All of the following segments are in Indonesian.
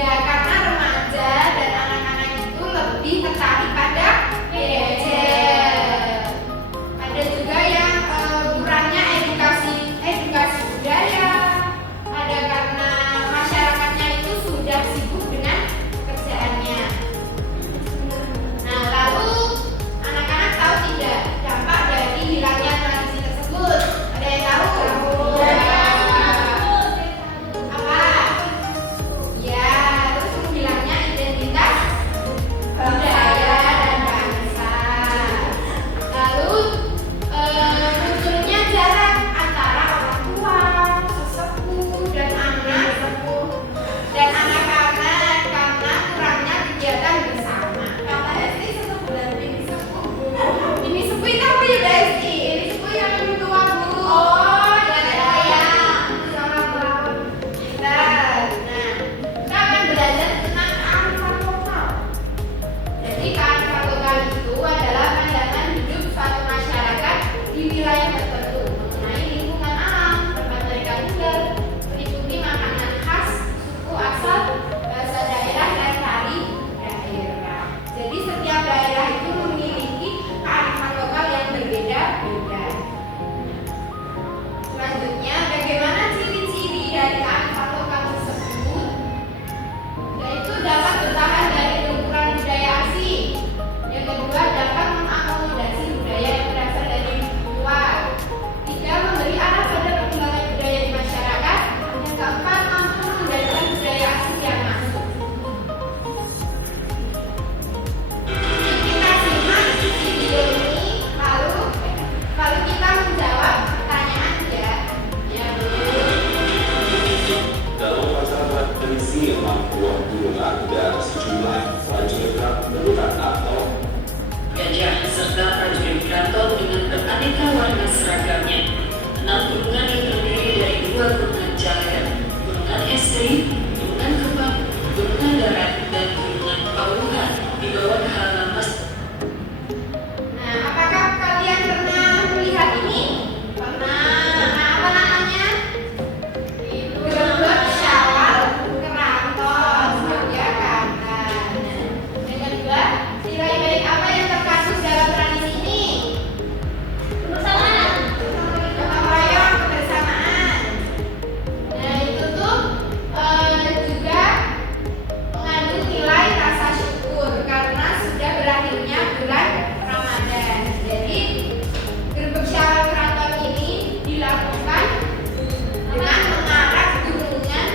Ya, karena remaja dan anak-anak itu lebih tertarik pada gadget. Ada juga yang kurangnya edukasi budaya. Ada karena masyarakatnya itu sudah sibuk dengan pekerjaannya. Nah, lalu anak-anak tahu tidak dampak dari hilangnya tradisi tersebut? Ada yang tahu? Ya. Apa? Ya, terus hilangnya identitas budaya dan bangsa. Lalu munculnya jarak antara orang tua, sesepuh dan anak-anak karena kurangnya kegiatan bersama. Kata Esti sesepuh dan ini sepuh. Ini sepuh itu apa ya Esti? Ini sepuh yang lebih tua Bu. Oh ya. Sama pelawan kita. Nah, kita akan belajar tentang kearifan lokal. Jadi kearifan lokal itu adalah pandangan hidup suatu masyarakat di wilayah tertentu mengenai lingkungan alam, tempat mereka tinggal, meliputi makanan khas, suku asal, bahasa daerah dan tari daerah. Jadi setiap daerah itu memiliki kearifan lokal yang berbeda-beda. Selanjutnya, bagaimana ciri-ciri dari kearifan lokal tersebut? Yaitu dapat bertahan dari benturan budaya asing. Yang kedua, dapat mengakomodasi budaya yang berasal dari luar. Tiga, memberi arah pada perkembangan budaya di masyarakat. Yang keempat, mampu mengendalikan budaya asing yang masuk. Kita simak video ini, lalu kita menjawab pertanyaan ya. Ya, Bu. Dalam upacara tradisi buah burung ada sejumlah prajurit berurat atau gajah serta prajurit keraton dengan beraneka warna seragamnya. 6 gunungan yang terdiri dari 2 gunungan jalan, gunungan estri, gunungan kembang, gunungan darat, dan gunungan pauruhan di bawah halaman masjid. Nah, apakah kalian pernah melihat ini? Pernah. Nah, apa namanya? Gerbek Syawal Keraton Yogyakarta. Yang kedua, nilai baik apa yang terkandung dalam tradisi ini? Kebersamaan. Gotong royong, kebersamaan. Nah, itu tuh juga mengandung nilai rasa syukur karena sudah berakhirnya bulan Ramadan. Jadi gerbek Syawal Keraton ini dilakukan dengan mengarah gunungan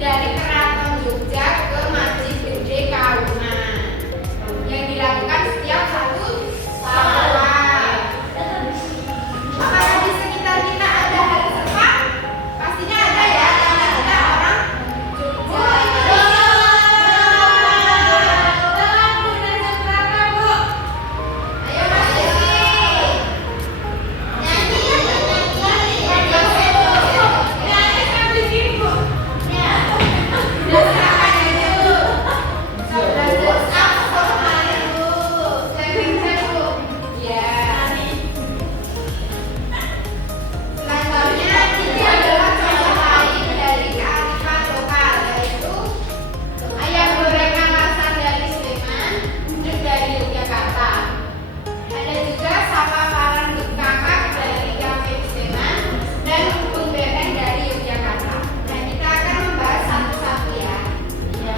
dari Keraton Jogja ke Masjid Gede Kauman yang dilakukan setiap 1 tahun. Apakah di sekitar kita ada hal serupa? Pastinya ada ya, karena kita orang Jogja. Betul, Bu, dan Jakarta, Bu. Ayo Mas Devi. Nyanyi. Nyanyi sambil gini, Bu. Ya. Udah silakan nyanyi, Bu. Sebelas aku kemarin, Bu. Saya, Bu. Ya. Selanjutnya, ini adalah contoh lain dari kearifan lokal, yaitu ayam goreng Makassar dari Sleman, gudeg dari Yogyakarta. Ada juga sapa parang kakak dari Kafe Sleman dan rumpun bebek dari Yogyakarta. Nah, kita akan membahas satu-satu ya.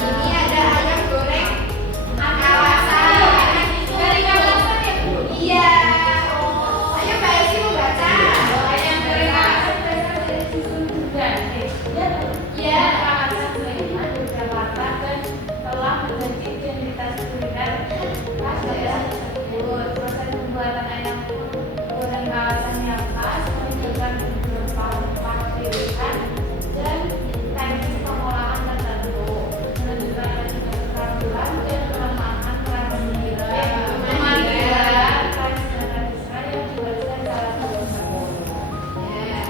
Ini ada ayam goreng Makassar dari Makassar ya, Bu? Iya. Ayo Mbak Esi mau baca. Ayam goreng Makassar berasal dari susun bugan. Iya. Sleman, Yogyakarta dan telah menjadi identitas kuliner khas daerah tersebut. Proses pembuatan ayam goreng Makassar yang khas menunjukkan beberapa rempah pilihan dan teknik pengolahan tertentu, menunjukkan resiko keterampilan dan kelemahan para pemanggilan tradisional yang diwariskan salah satu tersebut. Ya.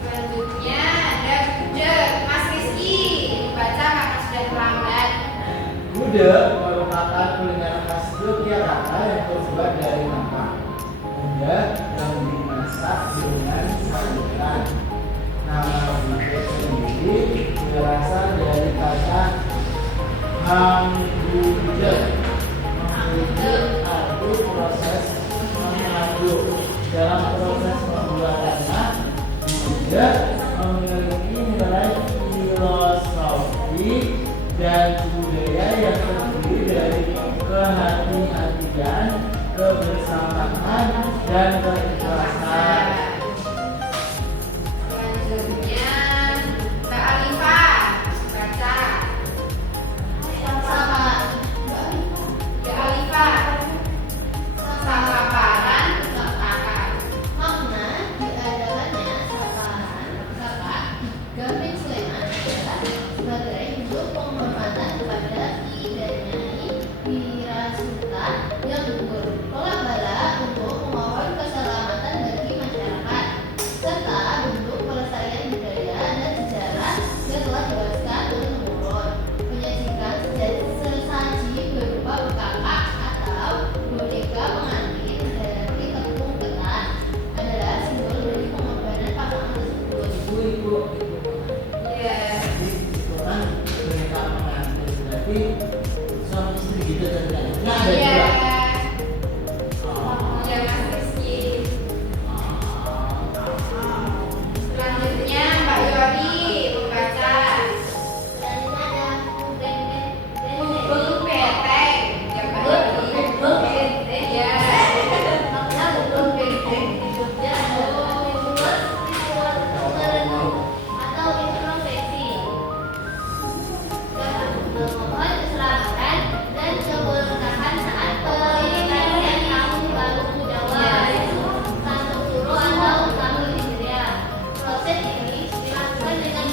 Selanjutnya ada gudeg Mas Rizky. Baca kakak sudah terlambat. Gudeg merupakan kuliner khas Yogyakarta yang terbuat dari rempah muda yang dimasak dengan sayuran. Nama gudeg sendiri berasal dari kata Menggugat arti proses mengaduk. Dalam proses pembuatannya juga memiliki nilai filosofi dan budaya yang terdiri dari kehati-hatian, kebersamaan, dan keikhlasan. Selanjutnya Mbak Alifa baca. Mbak Alifa samaran kakak. Makna diadakannya sapaan kakak Gavin Sulaiman adalah sebagai bentuk penghormatan kepada Ki dan Nyai Wirasuta yang gugur, tolak bala untuk memohon keselamatan bagi masyarakat, serta bentuk pelestarian budaya dan sejarah yang telah diwariskan turun-temurun. Menyajikan sesaji berupa bekakak atau boneka pengantin dari tepung ketan adalah simbol dari pengorbanan pasangan tersebut. Ibu. Iya. Jadi itu kan mereka mengantin. Berarti suami istri gitu ceritanya. Nggak ada Iya. juga. Iya Mas Rizky. Selanjutnya Mbak Yori membaca. Bung Beteng. Ya Mbak Yori. Iya. Atau introspeksi memohon keselamatan dan keberkahan saat perayaan tahun baru Jawa, Satu Suro atau Tahun Hijriah. Proses ini dilakukan dengan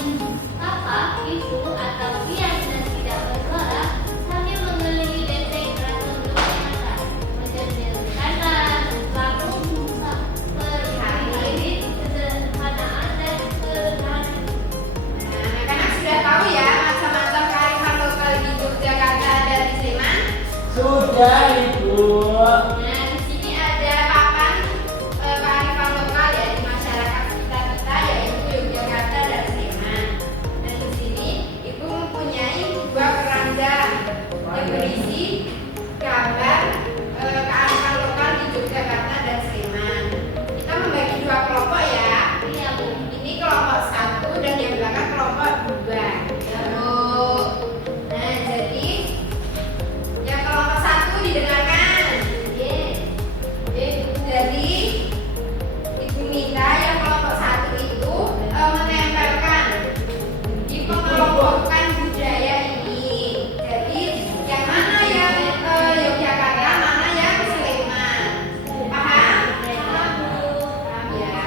tapa, bisu atau hias dan tidak bersuara sambil mengelilingi benteng keraton Yogyakarta, mencerminkan langsung perihal kesederhanaan dan keberkahan. Nah, anak-anak sudah tahu ya macam-macam kearifan lokal di Yogyakarta dan di Sleman. Sudah Ibu. Nah, di sini ada papan kearifan lokal ya di masyarakat sekitar kita yaitu Yogyakarta dan Sleman. Dan di sini Ibu mempunyai dua keranjang yang berisi gambar kearifan lokal di Yogyakarta dan Sleman. Kita membagi dua kelompok ya. Iya, Bu. Ini kelompok 1 dan yang belakang kelompok 2. Lalu, nah jadi yang kelompok 1 didengarkan. Jadi Ibu minta yang kelompok 1 itu menempelkan di pengelompokan budaya ini. Jadi yang mana yang Yogyakarta, mana yang Sleman. Paham? Paham ya.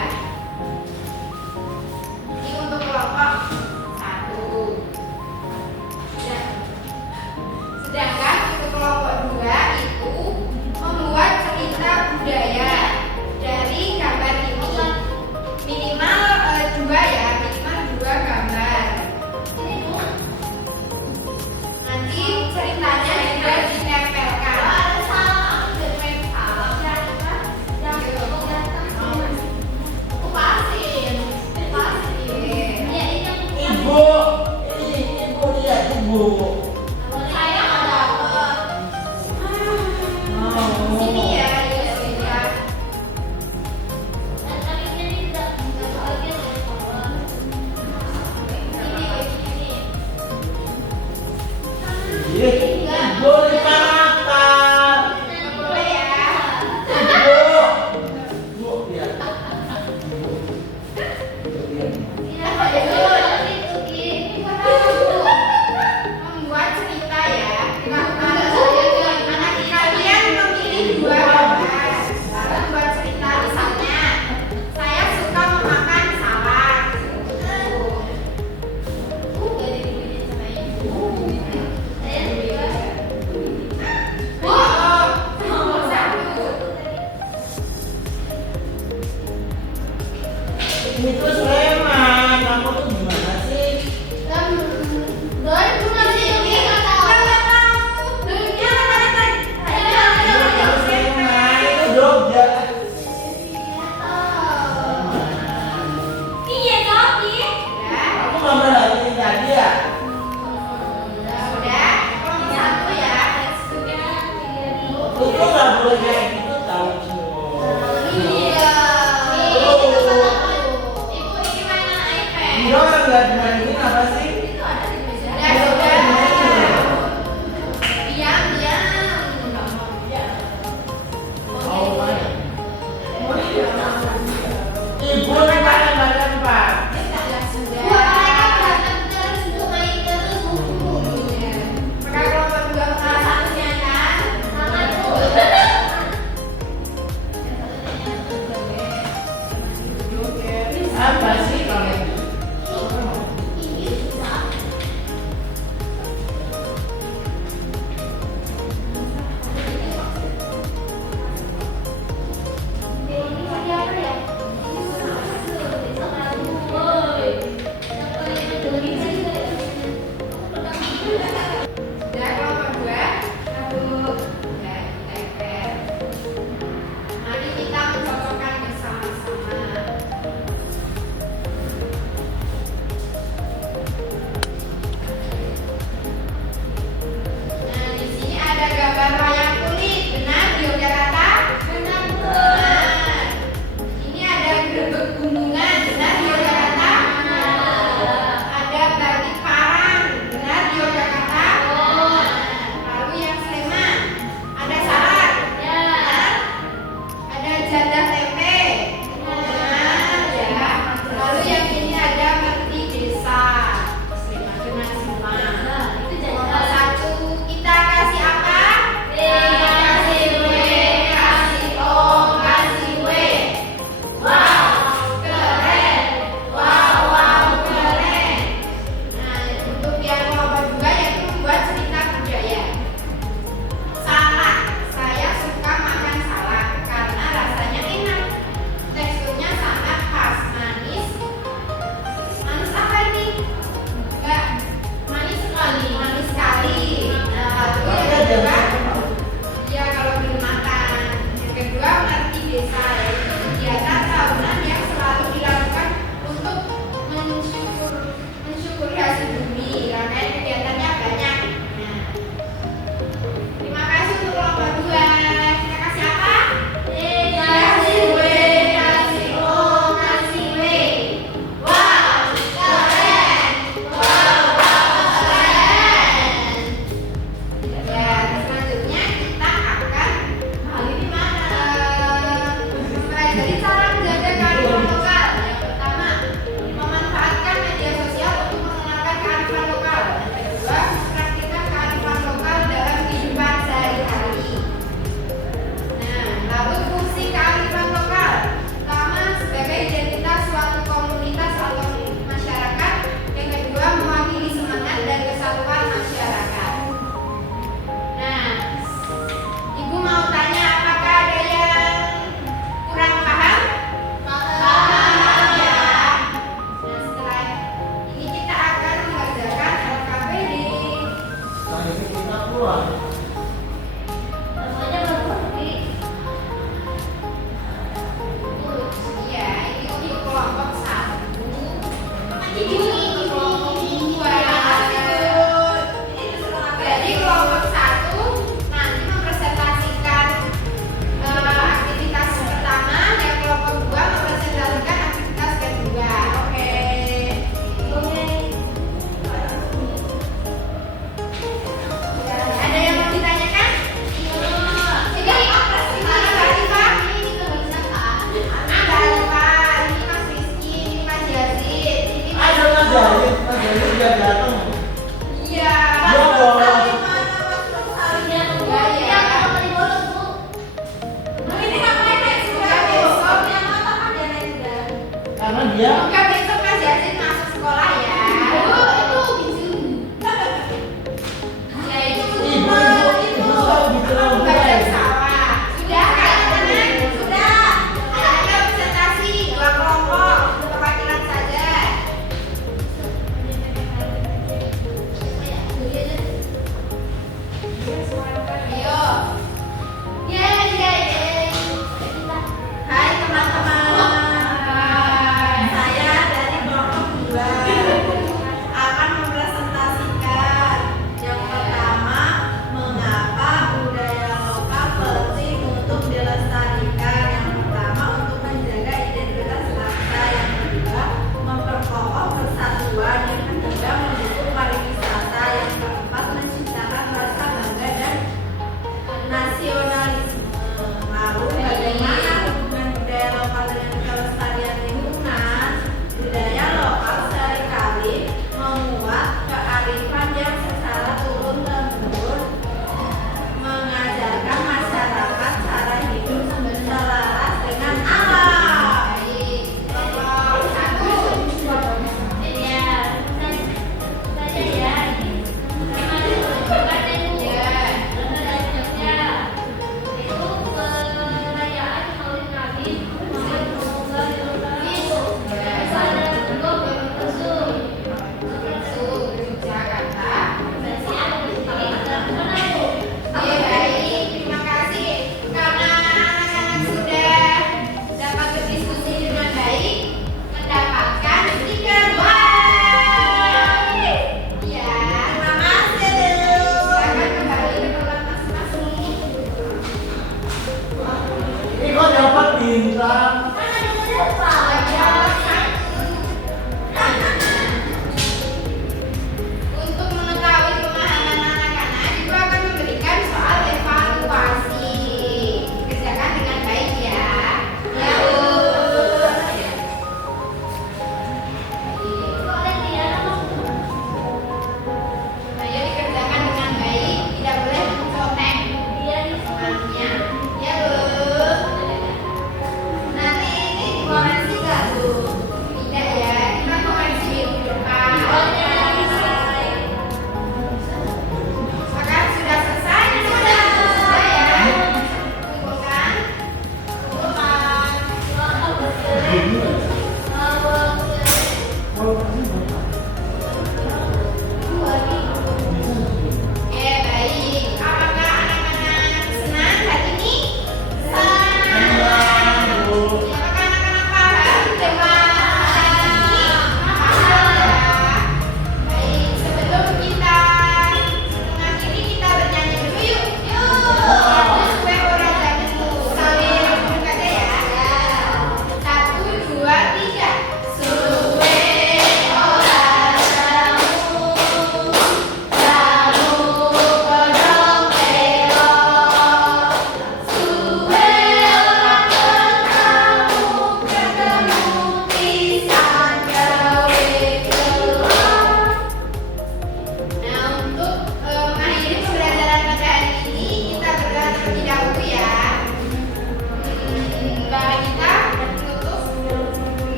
Ini untuk kelompok 1. Sedangkan untuk kelompok 2 itu membuat cerita budaya dari gambar ini. Minimal 2 ya, minimal 2 gambar. Nanti ceritanya juga ditempelkan. Ibu, ini Ibu lihat Ibu.